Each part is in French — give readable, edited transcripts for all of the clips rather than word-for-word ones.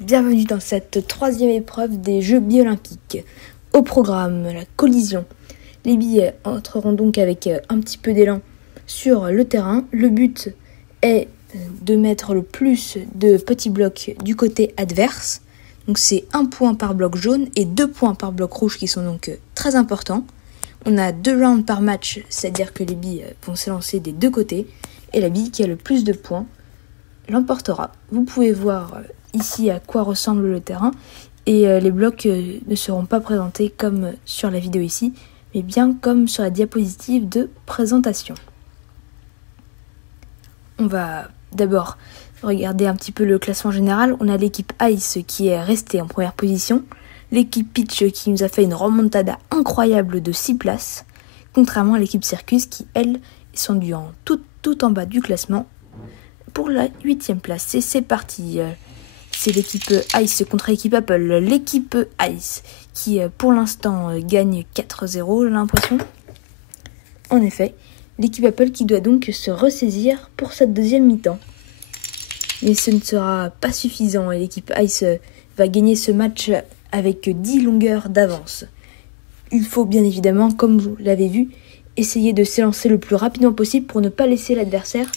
Bienvenue dans cette troisième épreuve des Jeux bi-olympiques. Au programme, la collision. Les billets entreront donc avec un petit peu d'élan sur le terrain. Le but est de mettre le plus de petits blocs du côté adverse. Donc c'est 1 point par bloc jaune et 2 points par bloc rouge qui sont donc très importants. On a 2 rounds par match, c'est-à-dire que les billes vont s'élancer des deux côtés. Et la bille qui a le plus de points l'emportera. Vous pouvez voir ici à quoi ressemble le terrain et les blocs ne seront pas présentés comme sur la vidéo ici, mais bien comme sur la diapositive de présentation. On va d'abord regarder un petit peu le classement général. On a l'équipe Ice qui est restée en première position, l'équipe Peach qui nous a fait une remontada incroyable de 6 places, contrairement à l'équipe Circus qui, elle, sont dues en tout en bas du classement pour la 8e place. Et c'est parti. C'est l'équipe Ice contre l'équipe Apple. L'équipe Ice qui, pour l'instant, gagne 4-0, j'ai l'impression. En effet, l'équipe Apple qui doit donc se ressaisir pour cette deuxième mi-temps. Mais ce ne sera pas suffisant et l'équipe Ice va gagner ce match avec 10 longueurs d'avance. Il faut bien évidemment, comme vous l'avez vu, essayer de s'élancer le plus rapidement possible pour ne pas laisser l'adversaire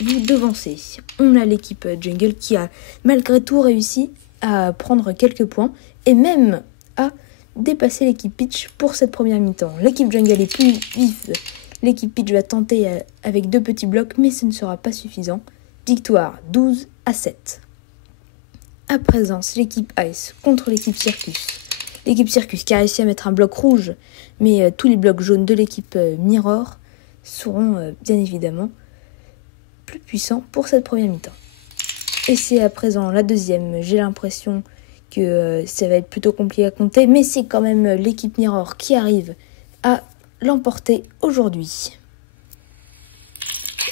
vous devancer. On a l'équipe Jungle qui a malgré tout réussi à prendre quelques points et même à dépasser l'équipe Peach pour cette première mi-temps. L'équipe Jungle est plus vive. L'équipe Peach va tenter avec 2 petits blocs, mais ce ne sera pas suffisant. Victoire 12-7. À présent, c'est l'équipe Ice contre l'équipe Circus. L'équipe Circus qui a réussi à mettre un bloc rouge, mais tous les blocs jaunes de l'équipe Mirror seront bien évidemment plus puissants pour cette première mi-temps. Et c'est à présent la deuxième. J'ai l'impression que ça va être plutôt compliqué à compter, mais c'est quand même l'équipe Mirror qui arrive à l'emporter aujourd'hui.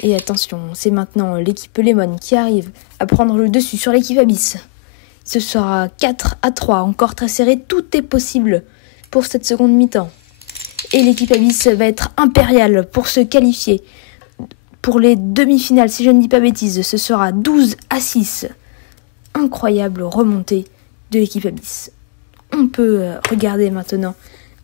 Et attention, c'est maintenant l'équipe Lemon qui arrive à prendre le dessus sur l'équipe Abyss. Ce sera 4-3, encore très serré, tout est possible pour cette seconde mi-temps. Et l'équipe Abyss va être impériale pour se qualifier pour les demi-finales, si je ne dis pas bêtise. Ce sera 12-6. Incroyable remontée de l'équipe Abyss. On peut regarder maintenant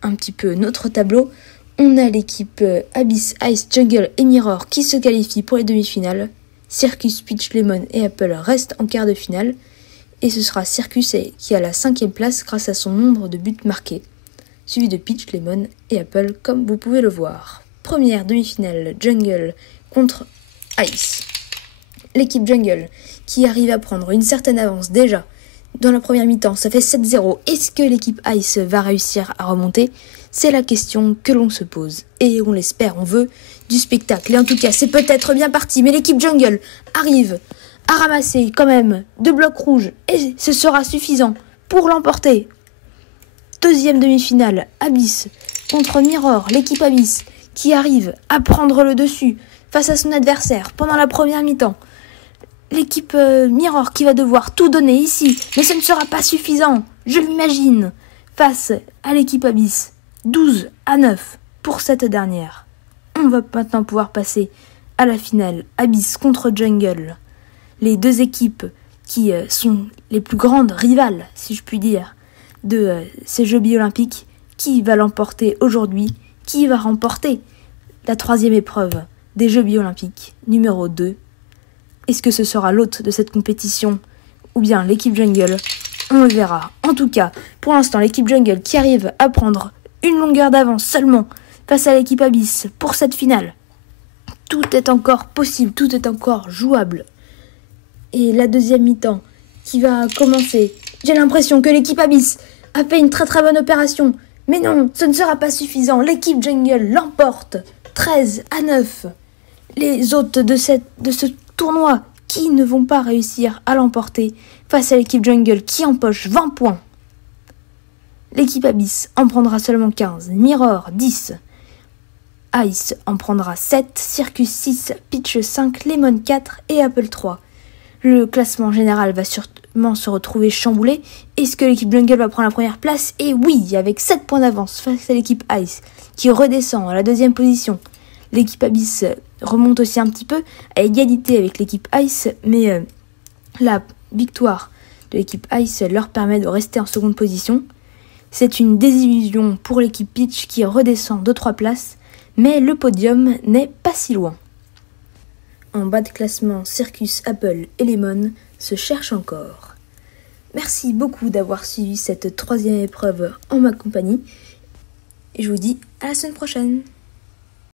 un petit peu notre tableau. On a l'équipe Abyss, Ice, Jungle et Mirror qui se qualifient pour les demi-finales. Circus, Peach, Lemon et Apple restent en quart de finale. Et ce sera Circus qui a la 5e place grâce à son nombre de buts marqués, suivi de Peach, Lemon et Apple comme vous pouvez le voir. Première demi-finale, Jungle contre Ice. L'équipe Jungle qui arrive à prendre une certaine avance déjà dans la première mi-temps, ça fait 7-0. Est-ce que l'équipe Ice va réussir à remonter ? C'est la question que l'on se pose. Et on l'espère, on veut du spectacle. Et en tout cas, c'est peut-être bien parti, mais l'équipe Jungle arrive à ramasser quand même 2 blocs rouges et ce sera suffisant pour l'emporter. Deuxième demi-finale, Abyss contre Mirror, l'équipe Abyss qui arrive à prendre le dessus face à son adversaire pendant la première mi-temps. L'équipe Mirror qui va devoir tout donner ici, mais ce ne sera pas suffisant, je l'imagine, face à l'équipe Abyss. 12-9 pour cette dernière. On va maintenant pouvoir passer à la finale, Abyss contre Jungle. Les deux équipes qui sont les plus grandes rivales, si je puis dire, de ces Jeux bi-olympiques. Qui va l'emporter aujourd'hui ? Qui va remporter la 3e épreuve des Jeux bi-olympiques, numéro 2 ? Est-ce que ce sera l'hôte de cette compétition ou bien l'équipe Jungle ? On le verra. En tout cas, pour l'instant, l'équipe Jungle qui arrive à prendre une longueur d'avance seulement face à l'équipe Abyss pour cette finale. Tout est encore possible, tout est encore jouable. Et la deuxième mi-temps qui va commencer. J'ai l'impression que l'équipe Abyss a fait une très très bonne opération. Mais non, ce ne sera pas suffisant. L'équipe Jungle l'emporte 13-9. Les hôtes de ce tournoi qui ne vont pas réussir à l'emporter face à l'équipe Jungle qui empoche 20 points. L'équipe Abyss en prendra seulement 15. Mirror 10. Ice en prendra 7. Circus 6. Peach 5. Lemon 4 et Apple 3. Le classement général va sûrement se retrouver chamboulé. Est-ce que l'équipe Jungle va prendre la première place ? Et oui, avec 7 points d'avance face à l'équipe Ice, qui redescend à la 2e position. L'équipe Abyss remonte aussi un petit peu à égalité avec l'équipe Ice, mais la victoire de l'équipe Ice leur permet de rester en seconde position. C'est une désillusion pour l'équipe Peach qui redescend de 3 places, mais le podium n'est pas si loin. En bas de classement, Circus, Apple et Lemon se cherchent encore. Merci beaucoup d'avoir suivi cette 3e épreuve en ma compagnie et je vous dis à la semaine prochaine.